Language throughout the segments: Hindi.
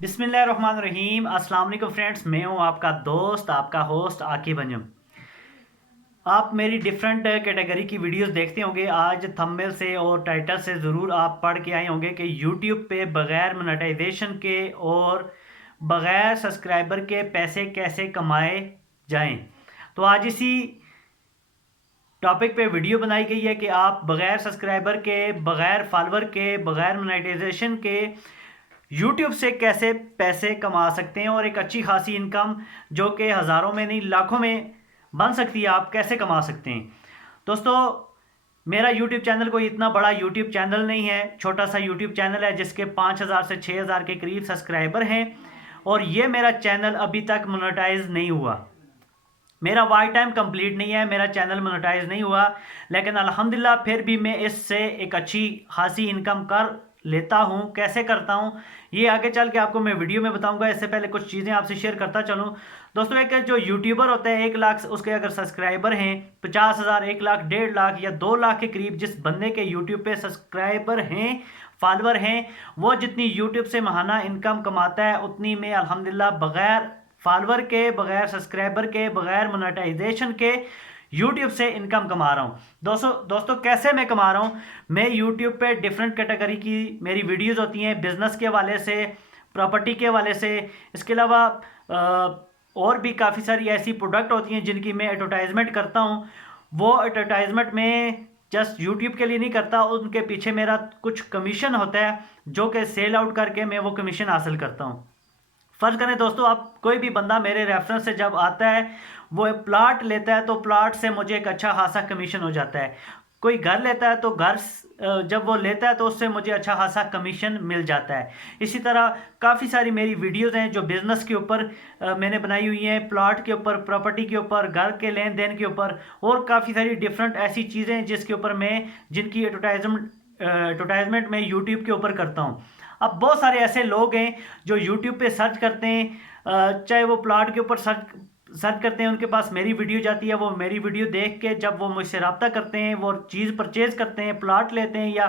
बिस्मिल्लाहिर्रहमानिर्रहीम। अस्सलाम वालेकुम फ्रेंड्स, मैं हूं आपका दोस्त, आपका होस्ट आकिब अंजम। आप मेरी डिफरेंट कैटेगरी की वीडियोस देखते होंगे। आज थंबनेल से और टाइटल से ज़रूर आप पढ़ के आए होंगे कि यूट्यूब पे बग़ैर मोनेटाइजेशन के और बग़ैर सब्सक्राइबर के पैसे कैसे कमाए जाएं। तो आज इसी टॉपिक पे वीडियो बनाई गई है कि आप बग़ैर सब्सक्राइबर के, बग़ैर फॉलोअर के, बग़ैर मोनेटाइजेशन के यूट्यूब से कैसे पैसे कमा सकते हैं और एक अच्छी खासी इनकम जो कि हज़ारों में नहीं लाखों में बन सकती है, आप कैसे कमा सकते हैं। दोस्तों, मेरा यूट्यूब चैनल कोई इतना बड़ा यूट्यूब चैनल नहीं है, छोटा सा यूट्यूब चैनल है जिसके 5000 से 6000 के करीब सब्सक्राइबर हैं और ये मेरा चैनल अभी तक मोनेटाइज नहीं हुआ। मेरा वाच टाइम कंप्लीट नहीं है, मेरा चैनल मोनेटाइज नहीं हुआ, लेकिन अल्हम्दुलिल्लाह फिर भी मैं इससे एक अच्छी खासी इनकम कर लेता हूं। कैसे करता हूं ये आगे चल के आपको मैं वीडियो में बताऊंगा। इससे पहले कुछ चीज़ें आपसे शेयर करता चलूं। दोस्तों, एक जो यूट्यूबर होते हैं, 1 लाख उसके अगर सब्सक्राइबर हैं, 50,000, 1 लाख, 1.5 लाख या 2 लाख के करीब जिस बंदे के यूट्यूब पे सब्सक्राइबर हैं, फॉलोअर हैं, वो जितनी यूट्यूब से महाना इनकम कमाता है उतनी मैं अल्हम्दुलिल्लाह बग़ैर फॉलोअर के, बग़ैर सब्सक्राइबर के, बग़ैर मोनेटाइजेशन के यूट्यूब से इनकम कमा रहा हूँ। दोस्तों कैसे मैं कमा रहा हूँ, मैं यूट्यूब पे डिफरेंट कैटेगरी की मेरी वीडियोस होती हैं, बिजनेस के हवाले से, प्रॉपर्टी के हवाले से। इसके अलावा और भी काफ़ी सारी ऐसी प्रोडक्ट होती हैं जिनकी मैं एडवर्टाइजमेंट करता हूँ। वो एडवर्टाइजमेंट में जस्ट यूट्यूब के लिए नहीं करता, उनके पीछे मेरा कुछ कमीशन होता है जो कि सेल आउट करके मैं वो कमीशन हासिल करता हूँ। फर्ज करें दोस्तों, आप कोई भी बंदा मेरे रेफरेंस से जब आता है, वो एक प्लाट लेता है तो प्लाट से मुझे एक अच्छा खासा कमीशन हो जाता है। कोई घर लेता है तो जब वो लेता है तो उससे मुझे अच्छा खासा कमीशन मिल जाता है। इसी तरह काफ़ी सारी मेरी वीडियोस हैं जो बिज़नेस के ऊपर मैंने बनाई हुई हैं, प्लाट के ऊपर, प्रॉपर्टी के ऊपर, घर के लेन देन के ऊपर, और काफ़ी सारी डिफरेंट ऐसी चीज़ें हैं जिसके ऊपर जिनकी एडवर्टाइजमेंट मैं यूट्यूब के ऊपर करता हूँ। अब बहुत सारे ऐसे लोग हैं जो यूट्यूब पे सर्च करते हैं, चाहे वो प्लाट के ऊपर सर्च करते हैं, उनके पास मेरी वीडियो जाती है, वो मेरी वीडियो देख के जब वो मुझसे रब्ता करते हैं, वो चीज़ परचेज करते हैं, प्लाट लेते हैं या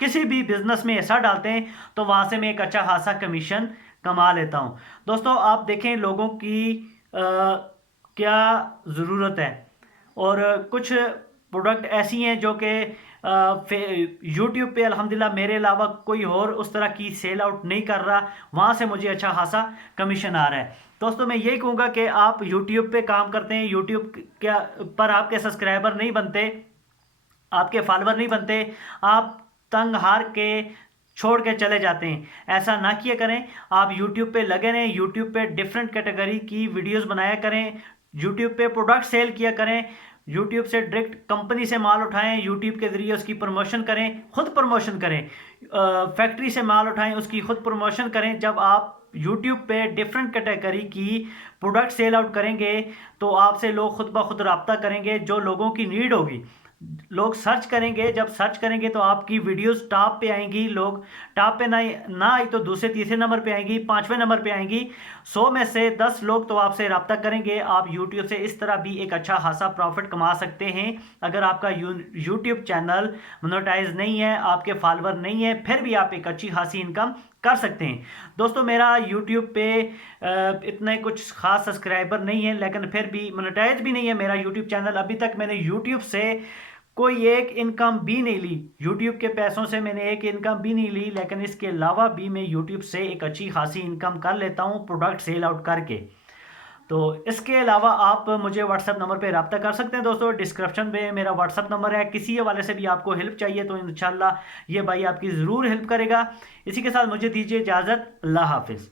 किसी भी बिजनेस में ऐसा डालते हैं, तो वहाँ से मैं एक अच्छा खासा कमीशन कमा लेता हूँ। दोस्तों, आप देखें लोगों की क्या ज़रूरत है, और कुछ प्रोडक्ट ऐसी हैं जो कि यूट्यूब पे अल्हम्दुलिल्लाह मेरे अलावा कोई और उस तरह की सेल आउट नहीं कर रहा, वहाँ से मुझे अच्छा खासा कमीशन आ रहा है। दोस्तों, मैं यही कहूँगा कि आप यूट्यूब पे काम करते हैं, यूट्यूब क्या पर आपके सब्सक्राइबर नहीं बनते, आपके फॉलोअर नहीं बनते, आप तंग हार के छोड़ के चले जाते हैं, ऐसा ना किया करें। आप यूट्यूब पे लगे रहें, यूट्यूब पे डिफरेंट कैटेगरी की वीडियोस बनाया करें, यूट्यूब पे प्रोडक्ट सेल किया करें, यूट्यूब से डायरेक्ट कंपनी से माल उठाएं, यूट्यूब के ज़रिए उसकी प्रमोशन करें, खुद प्रमोशन करें, फैक्ट्री से माल उठाएं, उसकी खुद प्रमोशन करें। जब आप यूट्यूब पे डिफरेंट कैटेगरी की प्रोडक्ट सेल आउट करेंगे तो आपसे लोग खुद ब खुद रब्ता करेंगे, जो लोगों की नीड होगी। लोग सर्च करेंगे, जब सर्च करेंगे तो आपकी वीडियोस टॉप पे आएंगी। लोग टॉप पे ना आई तो दूसरे तीसरे नंबर पे आएंगी, 5वें नंबर पे आएंगी। 100 में से 10 लोग तो आपसे रब्ता करेंगे। आप यूट्यूब से इस तरह भी एक अच्छा खासा प्रॉफिट कमा सकते हैं। अगर आपका यूट्यूब चैनल मोनेटाइज नहीं है, आपके फॉलोअर नहीं है, फिर भी आप एक अच्छी खासी इनकम कर सकते हैं। दोस्तों, मेरा यूट्यूब पे इतने कुछ खास सब्सक्राइबर नहीं है, लेकिन फिर भी मोनेटाइज भी नहीं है मेरा यूट्यूब चैनल। अभी तक मैंने यूट्यूब से कोई एक इनकम भी नहीं ली, यूट्यूब के पैसों से मैंने एक इनकम भी नहीं ली, लेकिन इसके अलावा भी मैं यूट्यूब से एक अच्छी खासी इनकम कर लेता हूँ प्रोडक्ट सेल आउट करके। तो इसके अलावा आप मुझे व्हाट्सएप नंबर पे रब्ता कर सकते हैं। दोस्तों, डिस्क्रिप्शन में मेरा व्हाट्सएप नंबर है। किसी हवाले से भी आपको हेल्प चाहिए तो इंशाल्लाह ये भाई आपकी ज़रूर हेल्प करेगा। इसी के साथ मुझे दीजिए इजाज़त। अल्लाह हाफिज़।